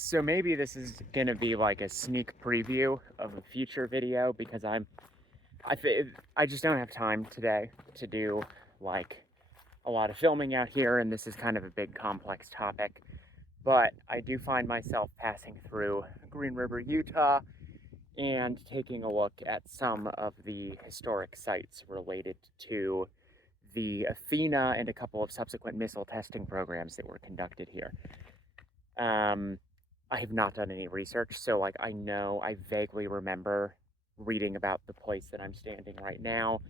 So maybe this is gonna be like a sneak preview of a future video because I just don't have time today to do like a lot of filming out here, and this is kind of a big complex topic. But I do find myself passing through Green River, Utah, and taking a look at some of the historic sites related to the Athena and a couple of subsequent missile testing programs that were conducted here. I have not done any research, so like I vaguely remember reading about the place that I'm standing right now.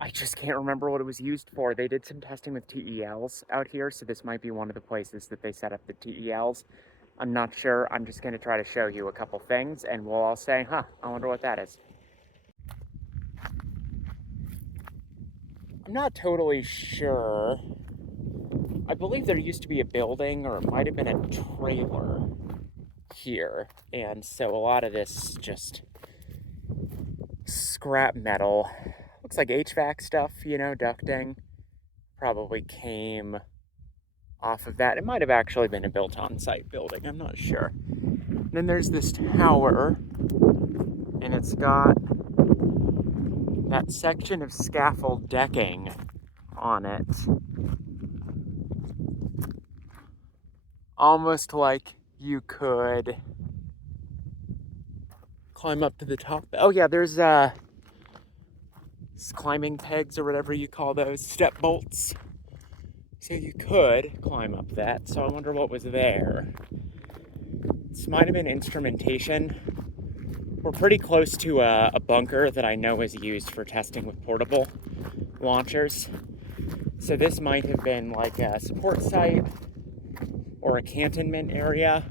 I just can't remember what it was used for. They did some testing with TELs out here, so this might be one of the places that they set up the TELs. I'm not sure. I'm just going to try to show you a couple things, and we'll all say, huh, I wonder what that is. I'm not totally sure. I believe there used to be a building, or it might have been a trailer here, and so a lot of this just scrap metal. Looks like HVAC stuff, ducting. Probably came off of that. It might have actually been a built on-site building, I'm not sure. And then there's this tower, and it's got that section of scaffold decking on it. Almost like you could climb up to the top. Oh yeah, there's climbing pegs or whatever you call those, step bolts. So you could climb up that. So I wonder what was there. This might have been instrumentation. We're pretty close to a bunker that I know is used for testing with portable launchers. So this might have been like a support site or a cantonment area.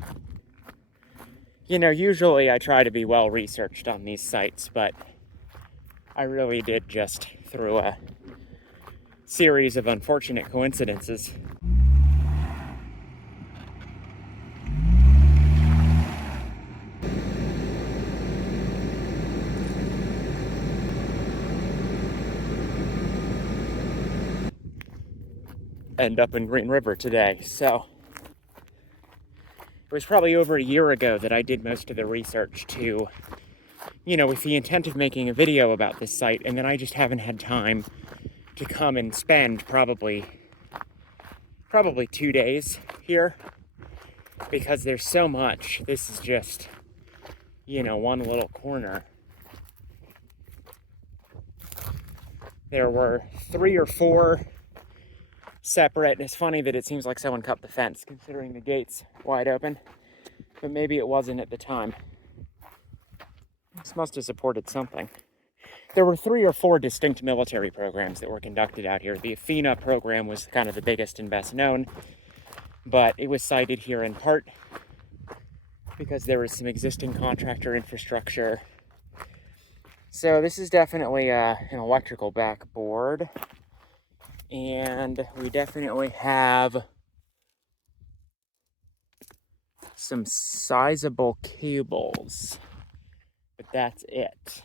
Usually I try to be well researched on these sites, but I really did just through a series of unfortunate coincidences. End up in Green River today. So it was probably over a year ago that I did most of the research to, with the intent of making a video about this site, and then I just haven't had time to come and spend probably 2 days here because there's so much. This is just, one little corner. There were 3 or 4 separate, and it's funny that it seems like someone cut the fence considering the gate's wide open, but maybe it wasn't at the time. This must have supported something. There were 3 or 4 distinct military programs that were conducted out here. The Athena program was kind of the biggest and best known, but it was sited here in part because there was some existing contractor infrastructure. So this is definitely an electrical backboard. And we definitely have some sizable cables, but that's it.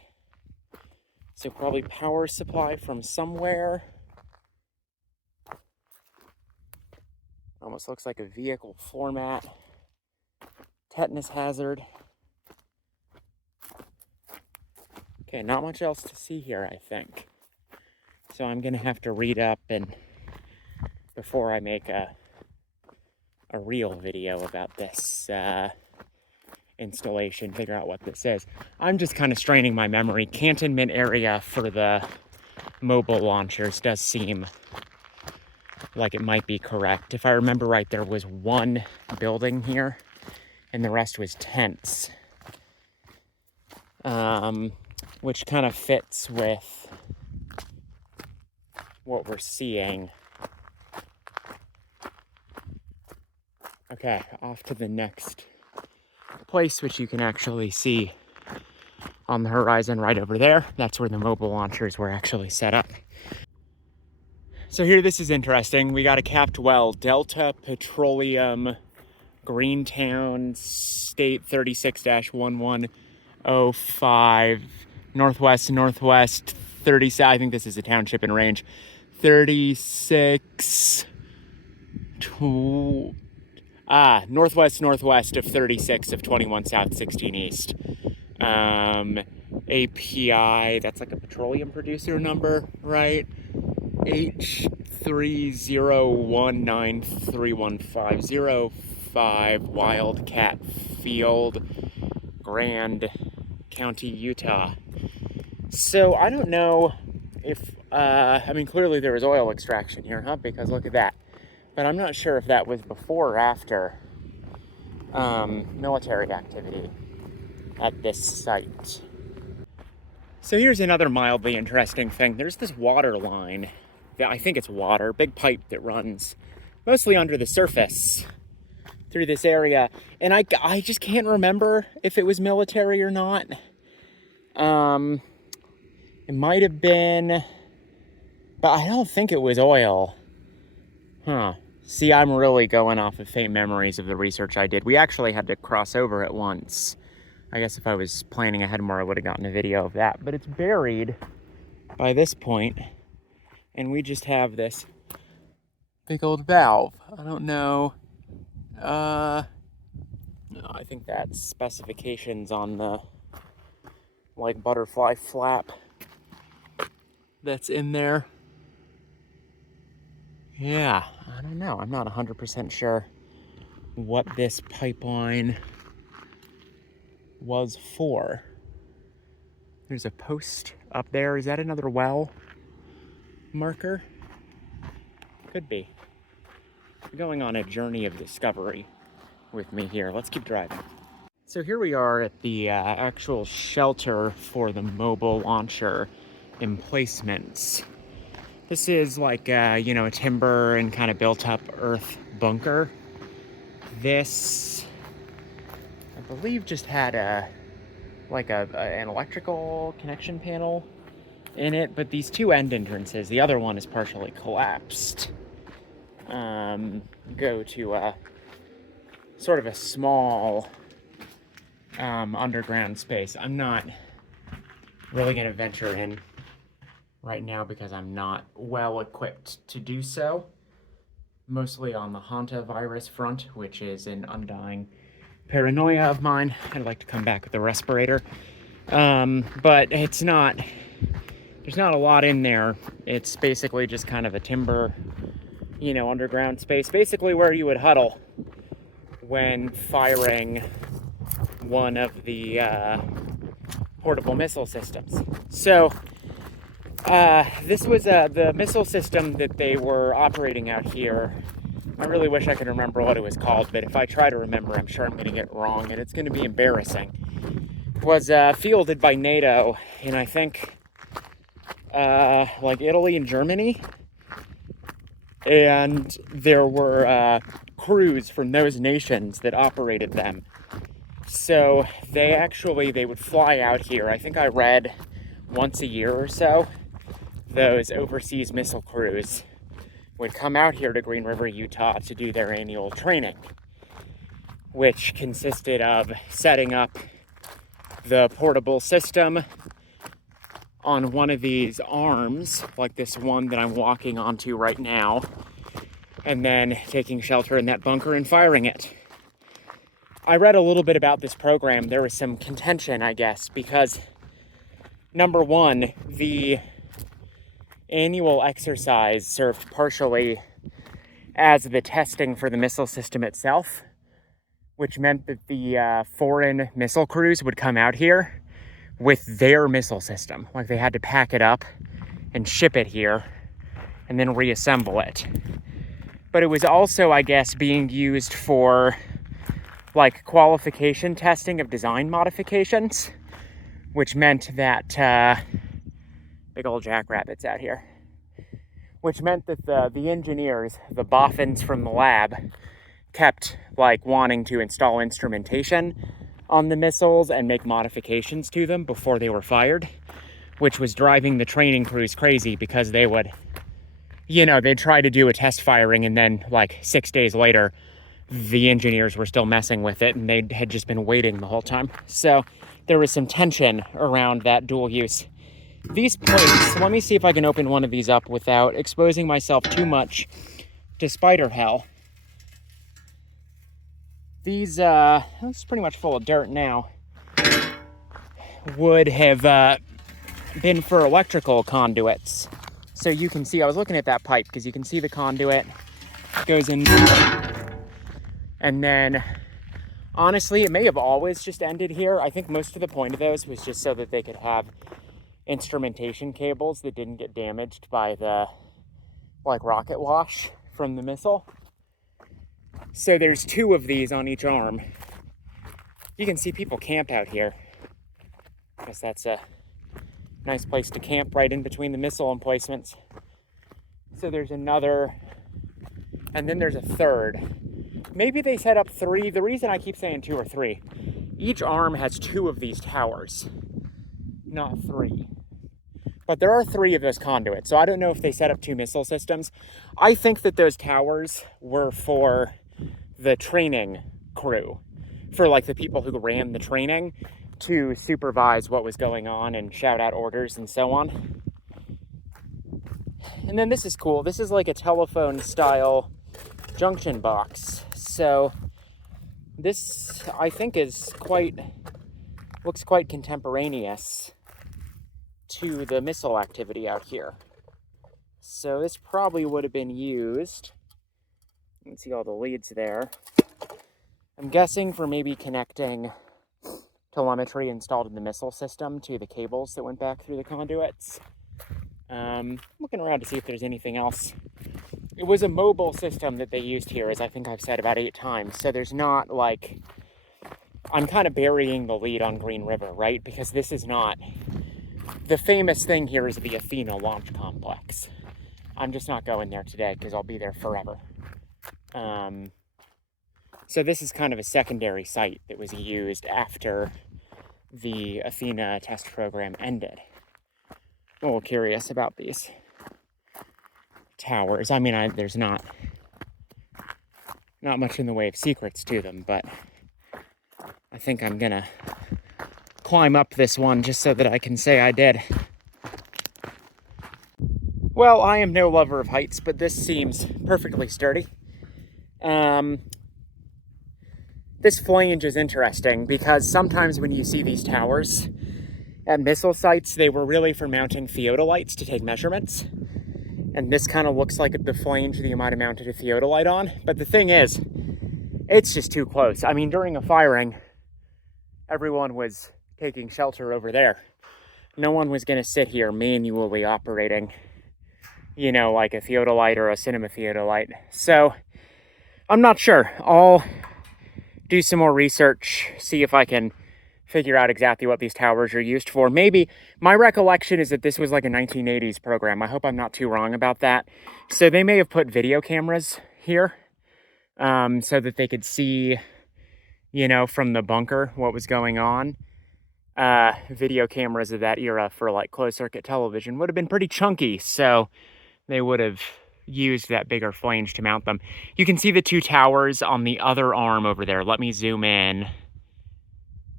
So probably power supply from somewhere. Almost looks like a vehicle floor mat. Tetanus hazard. Okay, not much else to see here, I think. So I'm gonna have to read up and before I make a real video about this installation, figure out what this is. I'm just kind of straining my memory. Cantonment area for the mobile launchers does seem like it might be correct. If I remember right, there was 1 building here and the rest was tents, which kind of fits with what we're seeing. Okay, off to the next place, which you can actually see on the horizon right over there. That's where the mobile launchers were actually set up. So here, this is interesting. We got a capped well, Delta Petroleum, Greentown, State 36-1105, Northwest 30, I think this is a township and range, 36 to Northwest of 36 of 21 South 16 East. API, that's like a petroleum producer number, right? H30193150 Wildcat Field, Grand County, Utah. So I don't know if, I mean, clearly there was oil extraction here, huh? Because look at that. But I'm not sure if that was before or after military activity at this site. So here's another mildly interesting thing. There's this water line that I think it's water, big pipe that runs mostly under the surface through this area. And I just can't remember if it was military or not. It might have been, but I don't think it was oil. Huh. See, I'm really going off of faint memories of the research I did. We actually had to cross over it once. I guess if I was planning ahead more, I would have gotten a video of that. But it's buried by this point, and we just have this big old valve. I don't know. No, I think that's specifications on the, like, butterfly flap that's in there. Yeah, I don't know. I'm not 100% sure what this pipeline was for. There's a post up there. Is that another well marker? Could be. We're going on a journey of discovery with me here. Let's keep driving. So here we are at the actual shelter for the mobile launcher emplacements. This is like, a timber and kind of built up earth bunker. This, I believe, just had an electrical connection panel in it, but these two end entrances, the other one is partially collapsed, go to sort of a small underground space. I'm not really going to venture in right now because I'm not well equipped to do so. Mostly on the hantavirus front, which is an undying paranoia of mine. I'd like to come back with a respirator. But there's not a lot in there. It's basically just kind of a timber, underground space. Basically where you would huddle when firing one of the portable missile systems. So this was the missile system that they were operating out here. I really wish I could remember what it was called, but if I try to remember, I'm sure I'm going to get it wrong, and it's going to be embarrassing. It was fielded by NATO in, I think, like Italy and Germany. And there were crews from those nations that operated them. So they would fly out here. I think I read once a year or so. Those overseas missile crews would come out here to Green River, Utah to do their annual training, which consisted of setting up the portable system on one of these arms, like this one that I'm walking onto right now, and then taking shelter in that bunker and firing it. I read a little bit about this program. There was some contention, I guess, because number one, the annual exercise served partially as the testing for the missile system itself, which meant that the foreign missile crews would come out here with their missile system. Like, they had to pack it up and ship it here and then reassemble it. But it was also, I guess, being used for like qualification testing of design modifications, which meant that big old jackrabbits out here, which meant that the engineers, the boffins from the lab, kept like wanting to install instrumentation on the missiles and make modifications to them before they were fired, which was driving the training crews crazy because they would, they'd try to do a test firing and then like 6 days later, the engineers were still messing with it and they had just been waiting the whole time. So there was some tension around that dual use. These plates, let me see if I can open one of these up without exposing myself too much to spider hell. These, it's pretty much full of dirt now, would have been for electrical conduits. So you can see, I was looking at that pipe because you can see the conduit goes in, and then honestly, it may have always just ended here. I think most of the point of those was just so that they could have instrumentation cables that didn't get damaged by the, like, rocket wash from the missile. So there's 2 of these on each arm. You can see people camp out here. I guess that's a nice place to camp, right in between the missile emplacements. So there's another, and then there's a third. Maybe they set up 3. The reason I keep saying 2 or 3, each arm has 2 of these towers, not 3. But there are 3 of those conduits, so I don't know if they set up 2 missile systems. I think that those towers were for the training crew, for like the people who ran the training, to supervise what was going on and shout out orders and so on. And then this is cool. This is like a telephone style junction box. So this, I think, is looks quite contemporaneous to the missile activity out here. So this probably would have been used, you can see all the leads there, I'm guessing for maybe connecting telemetry installed in the missile system to the cables that went back through the conduits. Looking around to see if there's anything else. It was a mobile system that they used here, as I think I've said about 8 times, so there's not like, I'm kind of burying the lead on Green River, right? Because this is not, the famous thing here is the Athena launch complex. I'm just not going there today because I'll be there forever. So this is kind of a secondary site that was used after the Athena test program ended. I'm a little curious about these towers. I mean, there's not much in the way of secrets to them, but I think I'm gonna climb up this one just so that I can say I did. Well, I am no lover of heights, but this seems perfectly sturdy. This flange is interesting because sometimes when you see these towers at missile sites, they were really for mounting theodolites to take measurements. And this kind of looks like the flange that you might have mounted a theodolite on. But the thing is, it's just too close. I mean, during a firing, everyone was taking shelter over there. No one was going to sit here manually operating, you know, like a theodolite or a cinema theodolite. So I'm not sure. I'll do some more research, see if I can figure out exactly what these towers are used for. Maybe, my recollection is that this was like a 1980s program. I hope I'm not too wrong about that. So they may have put video cameras here so that they could see, you know, from the bunker what was going on. Video cameras of that era for like closed circuit television would have been pretty chunky, so they would have used that bigger flange to mount them. You can see the 2 towers on the other arm over there. Let me zoom in.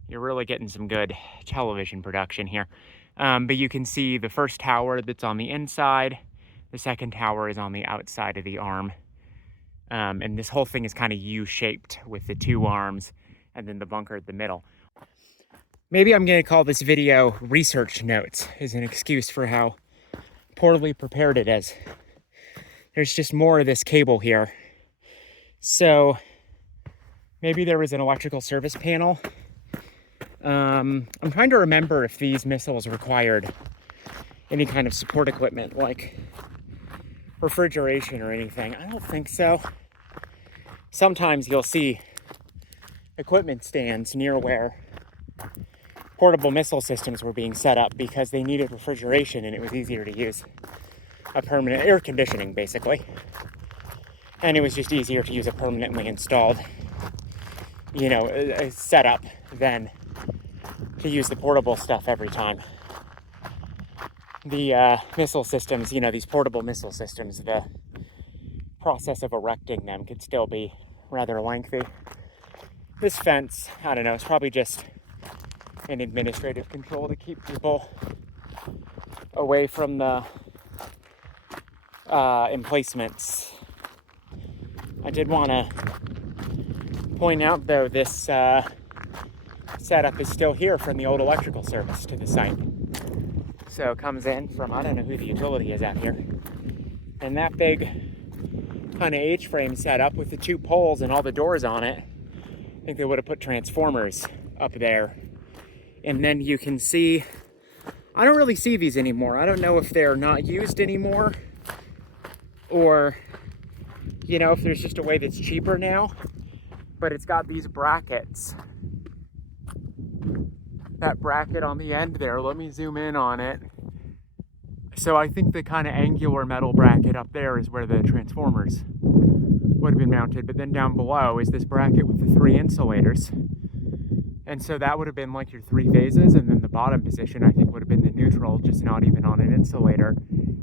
You're really getting some good television production here. But you can see the first tower that's on the inside. The second tower is on the outside of the arm. And this whole thing is kind of U-shaped with the 2 arms and then the bunker at the middle. Maybe I'm going to call this video research notes as an excuse for how poorly prepared it is. There's just more of this cable here. So maybe there was an electrical service panel. I'm trying to remember if these missiles required any kind of support equipment like refrigeration or anything. I don't think so. Sometimes you'll see equipment stands near where portable missile systems were being set up because they needed refrigeration and it was easier to use a permanent air conditioning, basically. And it was just easier to use a permanently installed, you know, a setup than to use the portable stuff every time. The missile systems, you know, these portable missile systems, the process of erecting them could still be rather lengthy. This fence, I don't know, it's probably just an administrative control to keep people away from the emplacements. I did want to point out, though, this setup is still here from the old electrical service to the site. So it comes in from, I don't know who the utility is out here. And that big kind of H-frame setup with the 2 poles and all the doors on it, I think they would have put transformers up there. And then you can see, I don't really see these anymore. I don't know if they're not used anymore, or, you know, if there's just a way that's cheaper now. But it's got these brackets. That bracket on the end there, let me zoom in on it. So I think the kind of angular metal bracket up there is where the transformers would have been mounted, but then down below is this bracket with the 3 insulators. And so that would have been like your 3 phases, and then the bottom position I think would have been the neutral, just not even on an insulator,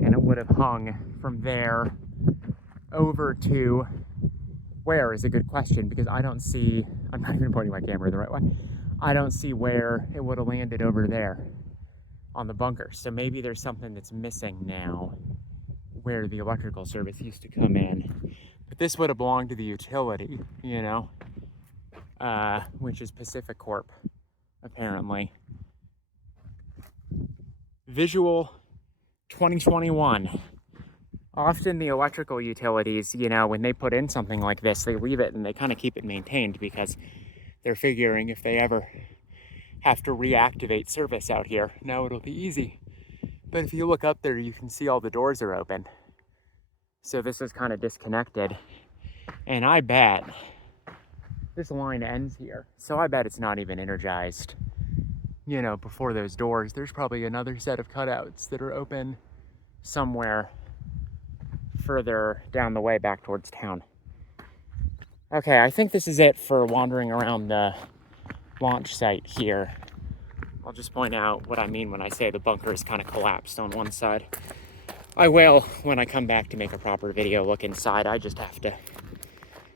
and it would have hung from there over to where is a good question, because I don't see, I'm not even pointing my camera the right way, I don't see where it would have landed over there on the bunker. So maybe there's something that's missing now where the electrical service used to come in. But this would have belonged to the utility, you know, which is Pacific Corp, apparently. Visual 2021. Often the electrical utilities, you know, when they put in something like this, they leave it and they kind of keep it maintained because they're figuring if they ever have to reactivate service out here, now it'll be easy. But if you look up there, you can see all the doors are open. So this is kind of disconnected. And I bet this line ends here. So I bet it's not even energized. You know, before those doors, there's probably another set of cutouts that are open somewhere further down the way back towards town. Okay, I think this is it for wandering around the launch site here. I'll just point out what I mean when I say the bunker is kind of collapsed on one side. I will, when I come back to make a proper video look inside. I just have to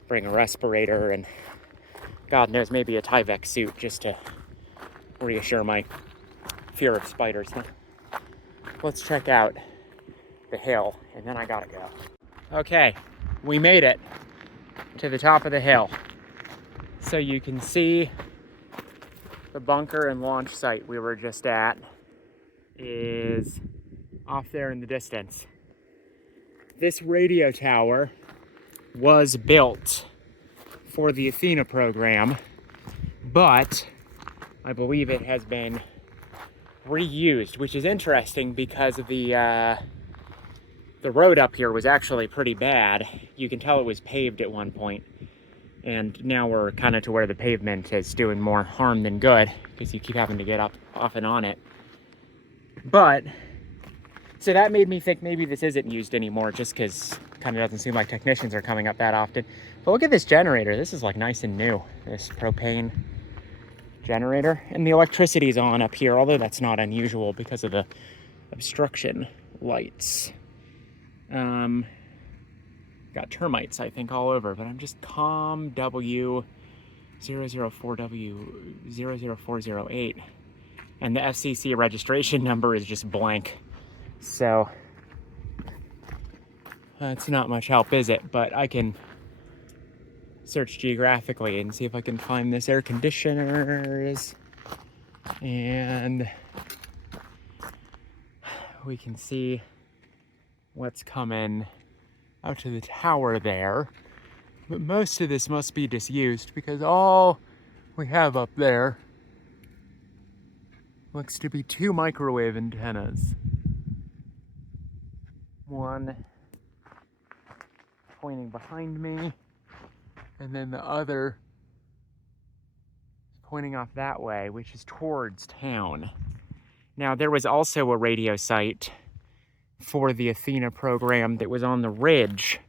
bring a respirator and God knows maybe a Tyvek suit just to reassure my fear of spiders. Let's check out the hill and then I gotta go. Okay, we made it to the top of the hill. So you can see the bunker and launch site we were just at is off there in the distance. This radio tower was built for the Athena program, but I believe it has been reused, which is interesting because of the road up here was actually pretty bad. You can tell it was paved at one point, and now we're kind of to where the pavement is doing more harm than good because you keep having to get up off and on it. But so that made me think maybe this isn't used anymore, just because it kind of doesn't seem like technicians are coming up that often. But look at this generator. This is like nice and new, this propane generator. And the electricity's on up here, although that's not unusual because of the obstruction lights. Got termites, I think, all over, but I'm just COM W004W00408, and the FCC registration number is just blank. So that's not much help, is it? But I can search geographically and see if I can find this air conditioners, and we can see what's coming out to the tower there. But most of this must be disused because all we have up there looks to be 2 microwave antennas. One pointing behind me, and then the other pointing off that way, which is towards town. Now, there was also a radio site for the Athena program that was on the ridge.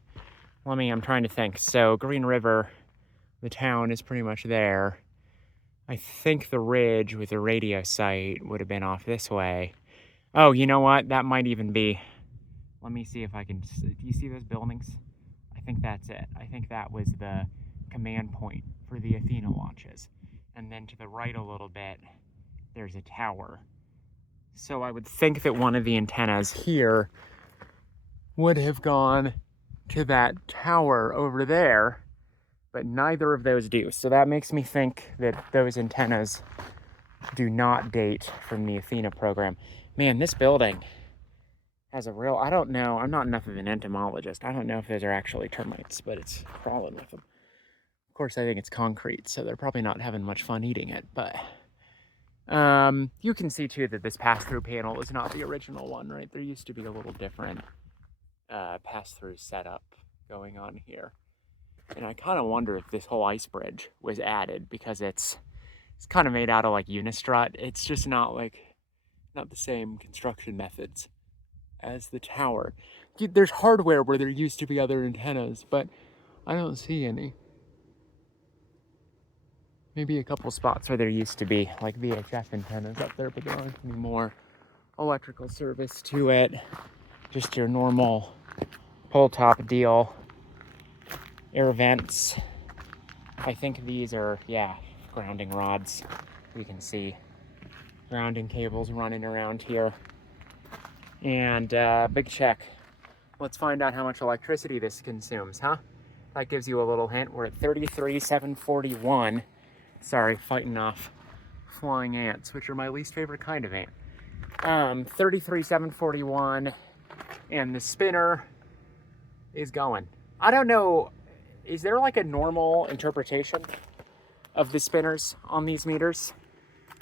I'm trying to think. So Green River, the town is pretty much there. I think the ridge with the radio site would have been off this way. Oh, you know what? That might even be, let me see if I can, do you see those buildings? I think that's it. I think that was the command point for the Athena launches. And then to the right a little bit, there's a tower. So I would think that one of the antennas here would have gone to that tower over there, but neither of those do. So that makes me think that those antennas do not date from the Athena program. Man, this building has a real, I don't know, I'm not enough of an entomologist. I don't know if those are actually termites, but it's crawling with them. Of course, I think it's concrete, so they're probably not having much fun eating it, but you can see too that this pass-through panel is not the original one, right? There used to be a little different pass-through setup going on here. And I kind of wonder if this whole ice bridge was added because it's kind of made out of like unistrut. It's just not the same construction methods as the tower. There's hardware where there used to be other antennas, but I don't see any. Maybe a couple spots where there used to be like VHF antennas up there, but there aren't any more. Electrical service to it. Just your normal pole top deal. Air vents. I think these are, yeah, grounding rods. You can see grounding cables running around here. And big check. Let's find out how much electricity this consumes, huh? That gives you a little hint. We're at 33,741. Sorry, fighting off flying ants, which are my least favorite kind of ant. 33,741, and the spinner is going. I don't know, is there like a normal interpretation of the spinners on these meters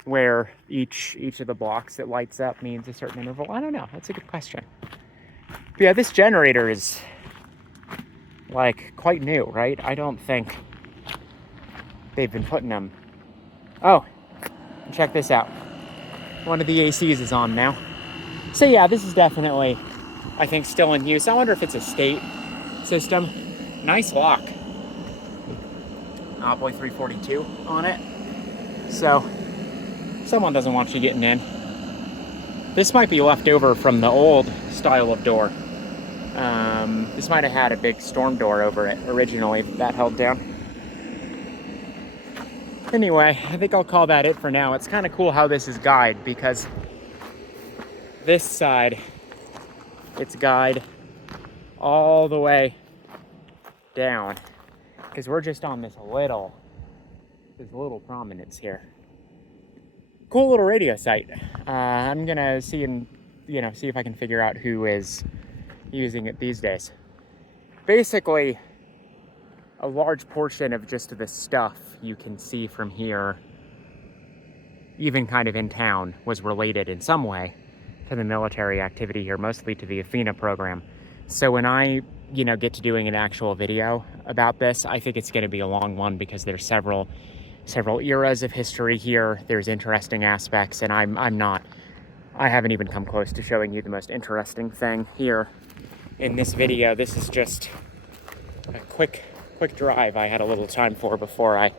where each of the blocks that lights up means a certain interval? I don't know. That's a good question. But yeah, this generator is like quite new, right? I don't think they've been putting them. Oh, check this out. One of the ACs is on now. So yeah, this is definitely, I think, still in use. I wonder if it's a state system. Nice lock. Boy 342 on it. So someone doesn't want you getting in. This might be left over from the old style of door. This might have had a big storm door over it originally that held down. Anyway, I think I'll call that it for now. It's kind of cool how this is guide, because this side, it's guide all the way down, because we're just on this little prominence here. Cool little radio site. I'm gonna see if I can figure out who is using it these days. Basically, a large portion of just the stuff you can see from here, even kind of in town, was related in some way to the military activity here, mostly to the Athena program. So when I, get to doing an actual video about this, I think it's going to be a long one, because there's several eras of history here. There's interesting aspects, and I haven't even come close to showing you the most interesting thing here in this video. This is just a quick drive I had a little time for before I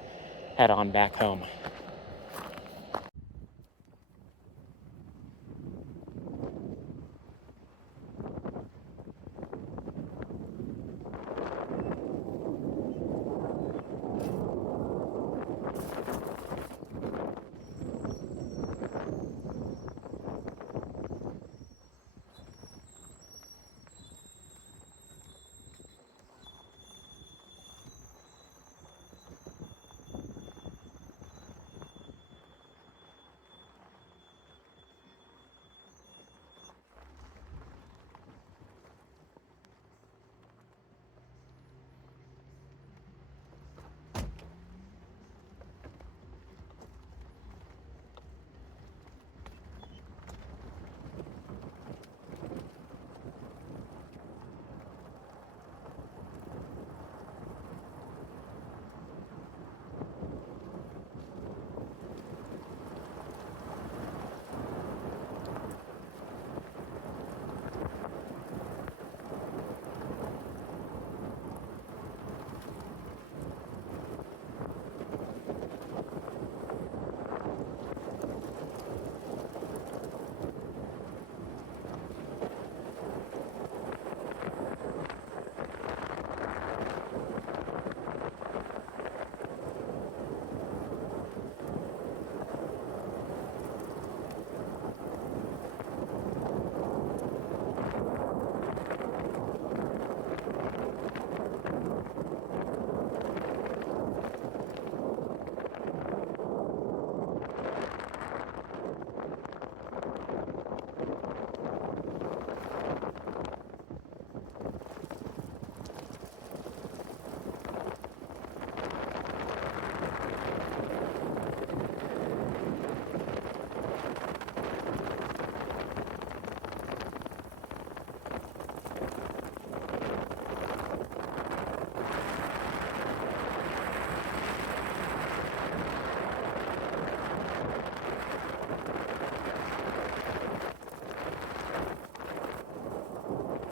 head on back home.